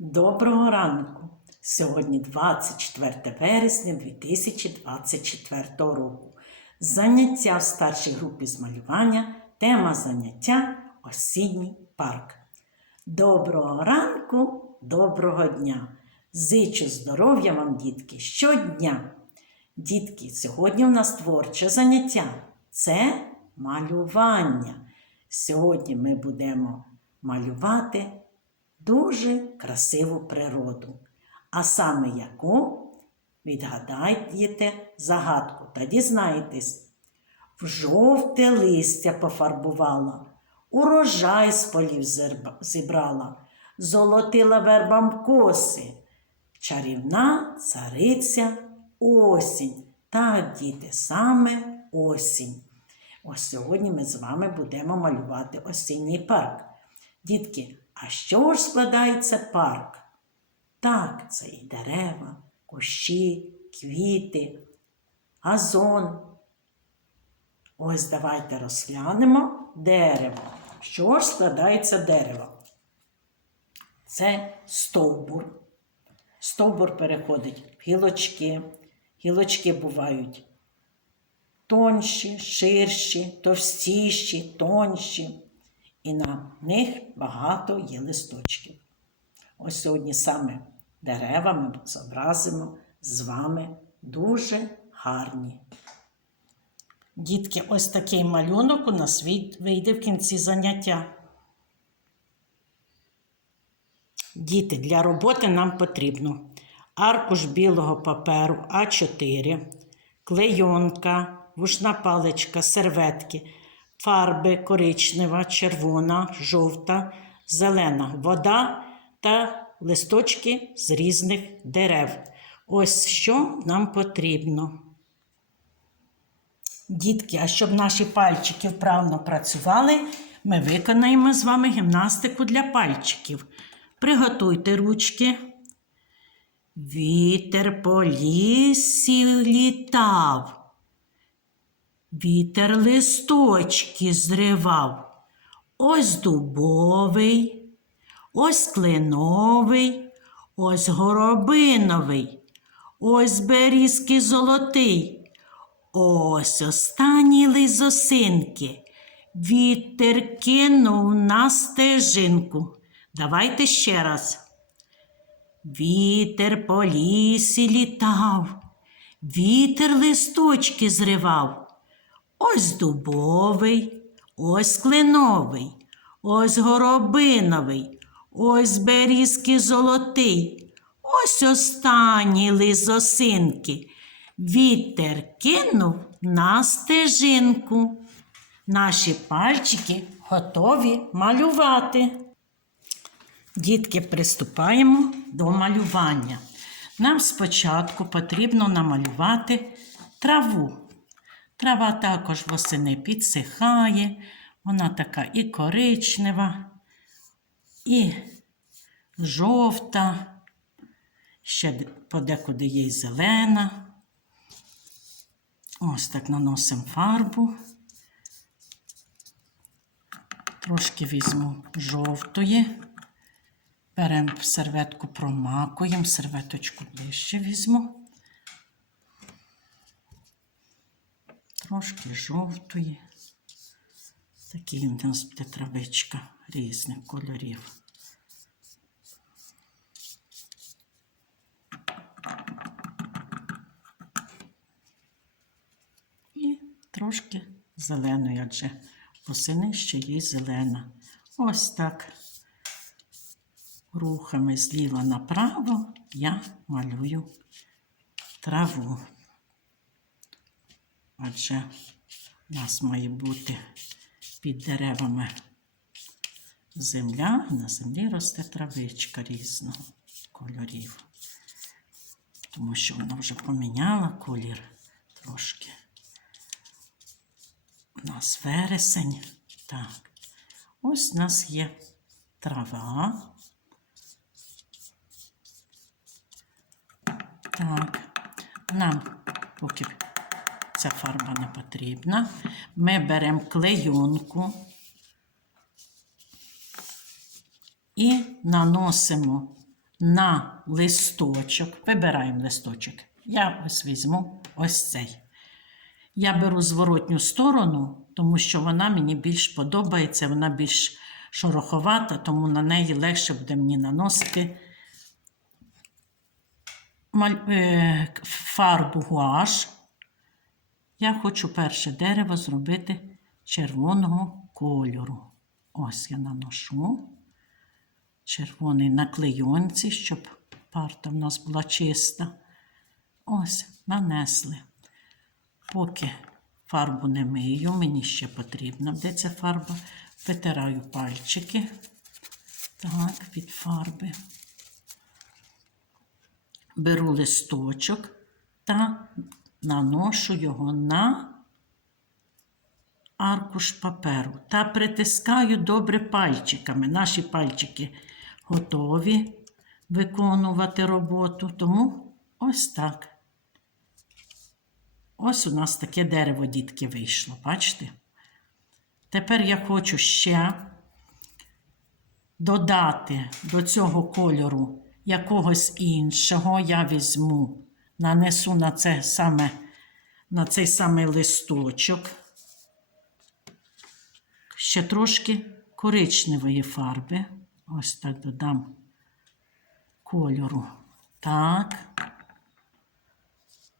Доброго ранку! Сьогодні 24 вересня 2024 року. Заняття в старшій групі з малювання. Тема заняття Осінній парк. Доброго ранку, доброго дня! Зичу здоров'я вам, дітки, щодня. Дітки, сьогодні у нас творче заняття. Це малювання. Сьогодні ми будемо малювати дуже красиву природу. А саме яку відгадайте загадку та дізнаєтесь. В жовте листя пофарбувала, урожай з полів зібрала, золотила вербам коси. Чарівна цариця осінь. Так, діти, саме осінь. Ось сьогодні ми з вами будемо малювати осінній парк. Дітки, а що ж складається парк? Так, це і дерева, кущі, квіти, газон. Ось давайте розглянемо дерево. Що ж складається дерево? Це стовбур. Стовбур переходить в гілочки. Гілочки бувають тонші, ширші, товстіші, тонші. І на них багато є листочків. Ось сьогодні саме дерева ми зобразимо з вами дуже гарні. Дітки, ось такий малюнок у нас вийде в кінці заняття. Діти, для роботи нам потрібно аркуш білого паперу А4, клейонка, вушна паличка, серветки, фарби коричнева, червона, жовта, зелена, вода та листочки з різних дерев. Ось що нам потрібно. Дітки, а щоб наші пальчики вправно працювали, ми виконаємо з вами гімнастику для пальчиків. Приготуйте ручки. Вітер по лісі літав. Вітер листочки зривав. Ось дубовий, ось кленовий, ось горобиновий, ось берізки золотий. Ось останні лизосинки. Вітер кинув на стежинку. Давайте ще раз. Вітер по лісі літав, вітер листочки зривав. Ось дубовий, ось кленовий, ось горобиновий, ось берізки золотий, ось останні лизосинки. Вітер кинув на стежинку. Наші пальчики готові малювати. Дітки, приступаємо до малювання. Нам спочатку потрібно намалювати траву. Трава також восени підсихає, вона така і коричнева, і жовта, ще подекуди є й зелена. Ось так наносимо фарбу. Трошки візьму жовтої. Беремо серветку, промакуємо, серветочку ближче візьму. Трошки жовтої. Такий у нас буде травичка різних кольорів. І трошки зеленої, адже восени ще є зелена. Ось так рухами зліва направо я малюю траву. Адже у нас має бути під деревами земля, на землі росте травичка різного кольорів. Тому що вона вже поміняла колір трошки. У нас вересень. Так. Ось у нас є трава. Так, нам поки ця фарба не потрібна. Ми беремо клейонку і наносимо на листочок. Вибираємо листочок. Я ось візьму ось цей. Я беру зворотню сторону, тому що вона мені більш подобається, вона більш шороховата, тому на неї легше буде мені наносити е, фарбу гуаш. Я хочу перше дерево зробити червоного кольору. Ось я наношу червоний на клейонці, щоб парта в нас була чиста. Ось, нанесли. Поки фарбу не мию, мені ще потрібна де ця фарба. Витираю пальчики так, від фарби. Беру листочок та наношу його на аркуш паперу та притискаю добре пальчиками. Наші пальчики готові виконувати роботу, тому ось так. Ось у нас таке дерево, дітки, вийшло, бачите? Тепер я хочу ще додати до цього кольору якогось іншого. Я візьму, нанесу на, це саме, на цей самий листочок. Ще трошки коричневої фарби. Ось так додам кольору. Так.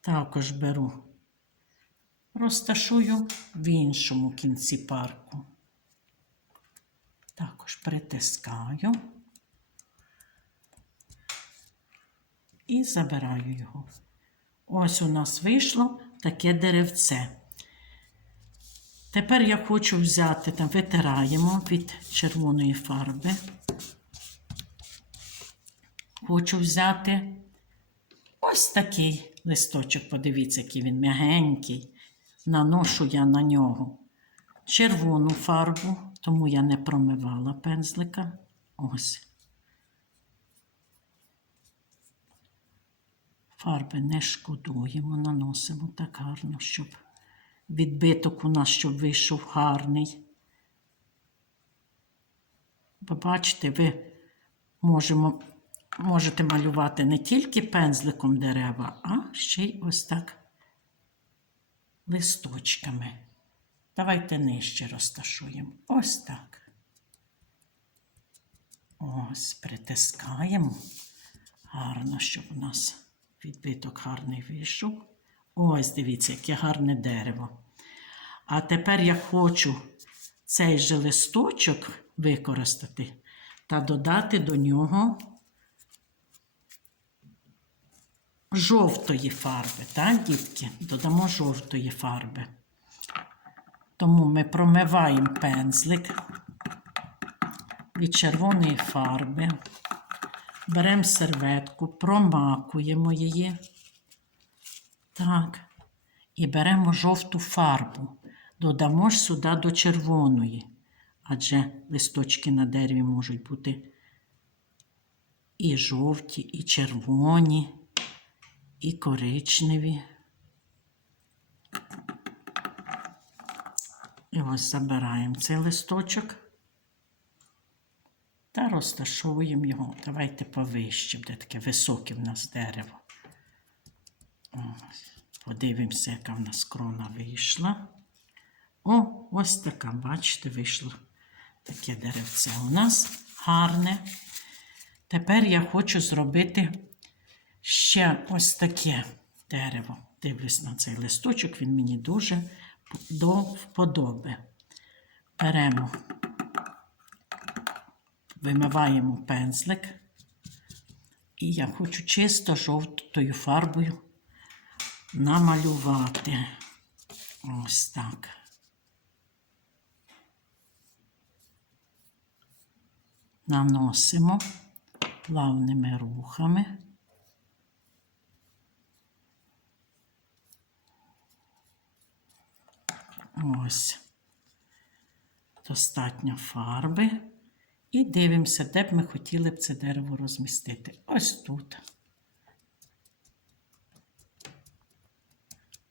Також беру розташую в іншому кінці парку. Також притискаю і забираю його. Ось у нас вийшло таке деревце. Тепер я хочу взяти та витираємо від червоної фарби. Хочу взяти ось такий листочок. Подивіться, який він м'ягенький наношу я на нього червону фарбу, тому я не промивала пензлика. Ось. Фарби не шкодуємо, наносимо так гарно, щоб відбиток у нас щоб вийшов гарний. Бо бачите, ви можемо, можете малювати не тільки пензликом дерева, а ще й ось так листочками. Давайте нижче розташуємо. Ось так. Ось, притискаємо. Гарно, щоб у нас відбиток гарний вийшов. Ось, дивіться, яке гарне дерево. А тепер я хочу цей же листочок використати та додати до нього жовтої фарби, так, дітки? Додамо жовтої фарби. Тому ми промиваємо пензлик від червоної фарби, беремо серветку, промакуємо її. Так. І беремо жовту фарбу. Додамо ж сюди до червоної, адже листочки на дереві можуть бути і жовті, і червоні і коричневі. І ось забираємо цей листочок розташовуємо його. Давайте повище, буде таке високе в нас дерево. Подивимося, яка в нас крона вийшла. О, ось така, бачите, вийшло таке деревце у нас гарне. Тепер я хочу зробити ще ось таке дерево. Дивлюсь на цей листочок, він мені дуже до вподоби. Беремо, вимиваємо пензлик. І я хочу чисто жовтою фарбою намалювати. Ось так. Наносимо плавними рухами. Ось. Достатньо фарби. І дивимося, де б ми хотіли б це дерево розмістити. Ось тут.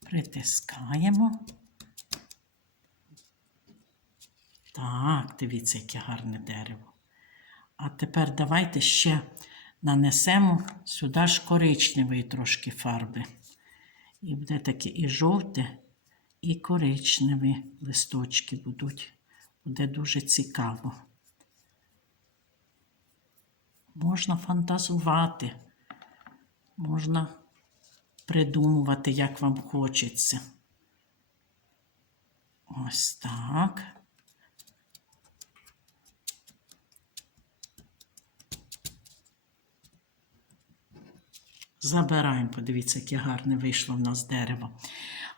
Притискаємо. Так, дивіться, яке гарне дерево. А тепер давайте ще нанесемо сюди ж коричневої трошки фарби. І буде таке і жовте, і коричневі листочки будуть. Буде дуже цікаво. Можна фантазувати, можна придумувати, як вам хочеться. Ось так. Забираємо, подивіться, яке гарне вийшло в нас дерево.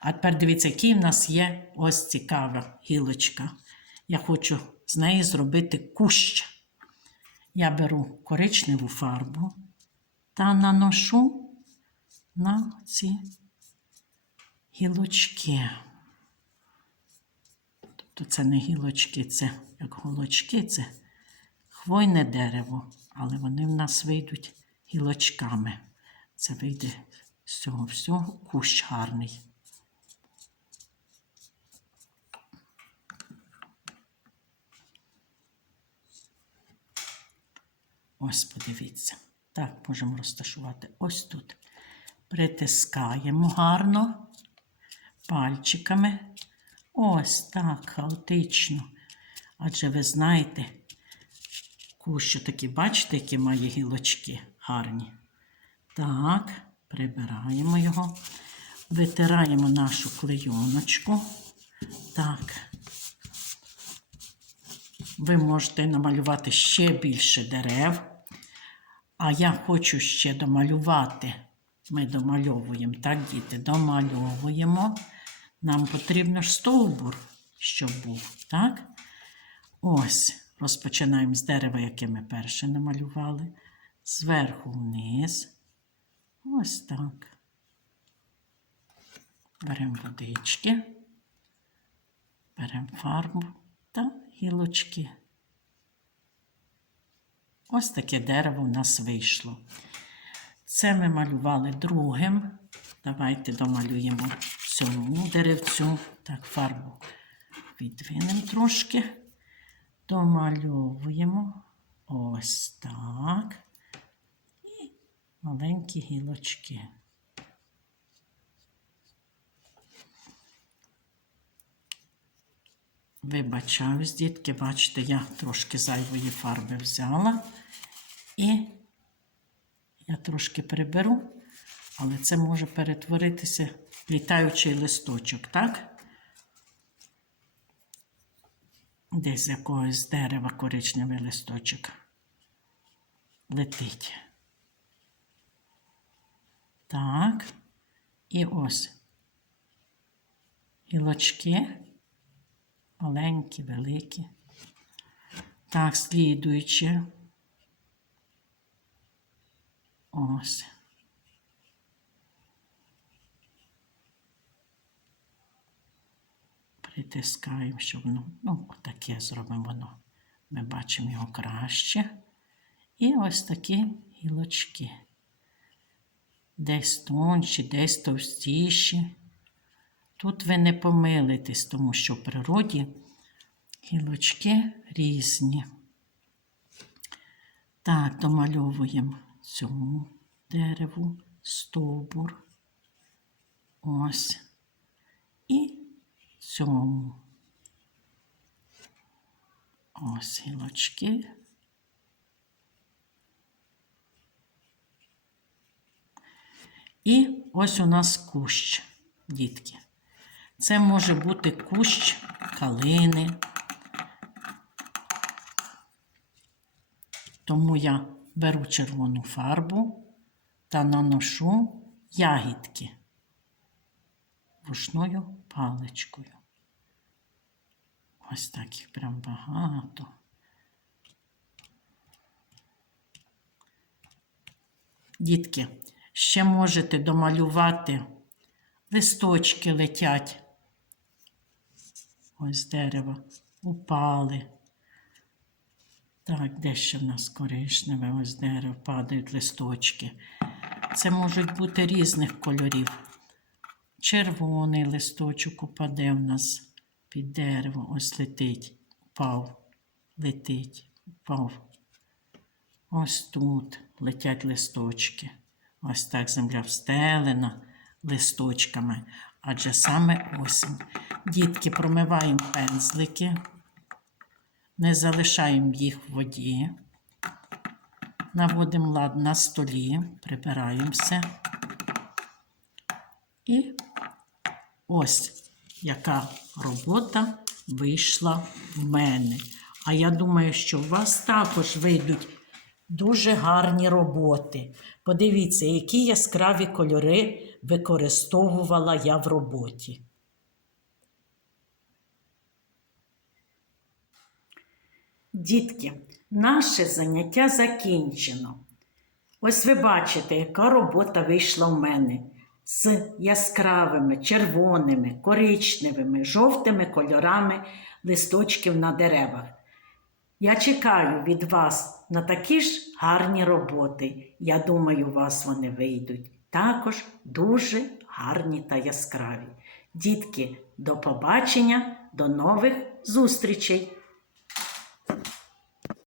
А тепер дивіться, який в нас є ось цікава гілочка. Я хочу з неї зробити кущ. Я беру коричневу фарбу та наношу на ці гілочки. Тобто це не гілочки, це як голочки, це хвойне дерево, але вони в нас вийдуть гілочками. Це вийде з цього всього кущ гарний. Ось подивіться. Так, можемо розташувати ось тут. Притискаємо гарно пальчиками. Ось так, хаотично. Адже ви знаєте, кущ такий, бачите, які має гілочки гарні. Так, прибираємо його, витираємо нашу клейоночку. Так. Ви можете намалювати ще більше дерев. А я хочу ще домалювати. Ми домальовуємо, так, діти, домальовуємо. Нам потрібно ж стовбур, щоб був, так? Ось, розпочинаємо з дерева, яке ми перше намалювали. Зверху вниз. Ось так. Беремо водички, беремо фарбу та гілочки. Ось таке дерево у нас вийшло. Це ми малювали другим. Давайте домалюємо цьому деревцю. Так, фарбу відвинемо трошки. Домальовуємо ось так. І маленькі гілочки. Вибачаюсь, дітки, бачите, я трошки зайвої фарби взяла. І я трошки приберу, але це може перетворитися літаючий листочок, так? Десь з якогось дерева коричневий листочок летить. Так, і ось гілочки маленькі, великі. Так, слідуючи. Ось. Притискаємо, щоб воно, ну, таке зробимо воно. Ми бачимо його краще. І ось такі гілочки. Десь тонші, десь товстіші. Тут ви не помилитесь, тому що в природі гілочки різні. Так, домальовуємо цьому дереву стовбур. Ось. І цьому. Ось гілочки. І ось у нас кущ, дітки. Це може бути кущ калини. Тому я беру червону фарбу та наношу ягідки рушною паличкою. Ось так їх прям багато. Дітки, ще можете домалювати листочки летять. Ось дерево упали. Так, де ще в нас коричневе, ось дерево, падають листочки. Це можуть бути різних кольорів. Червоний листочок упаде в нас під дерево, ось летить, впав, летить, впав. Ось тут летять листочки. Ось так земля встелена листочками. Адже саме осінь. Дітки промиваємо пензлики, не залишаємо їх в воді. Наводимо лад на столі, прибираємо все. І ось яка робота вийшла в мене. А я думаю, що у вас також вийдуть дуже гарні роботи. Подивіться, які яскраві кольори використовувала я в роботі. Дітки, наше заняття закінчено. Ось ви бачите, яка робота вийшла в мене з яскравими, червоними, коричневими, жовтими кольорами листочків на деревах. Я чекаю від вас на такі ж гарні роботи. Я думаю, у вас вони вийдуть. Також дуже гарні та яскраві. Дітки, до побачення, до нових зустрічей!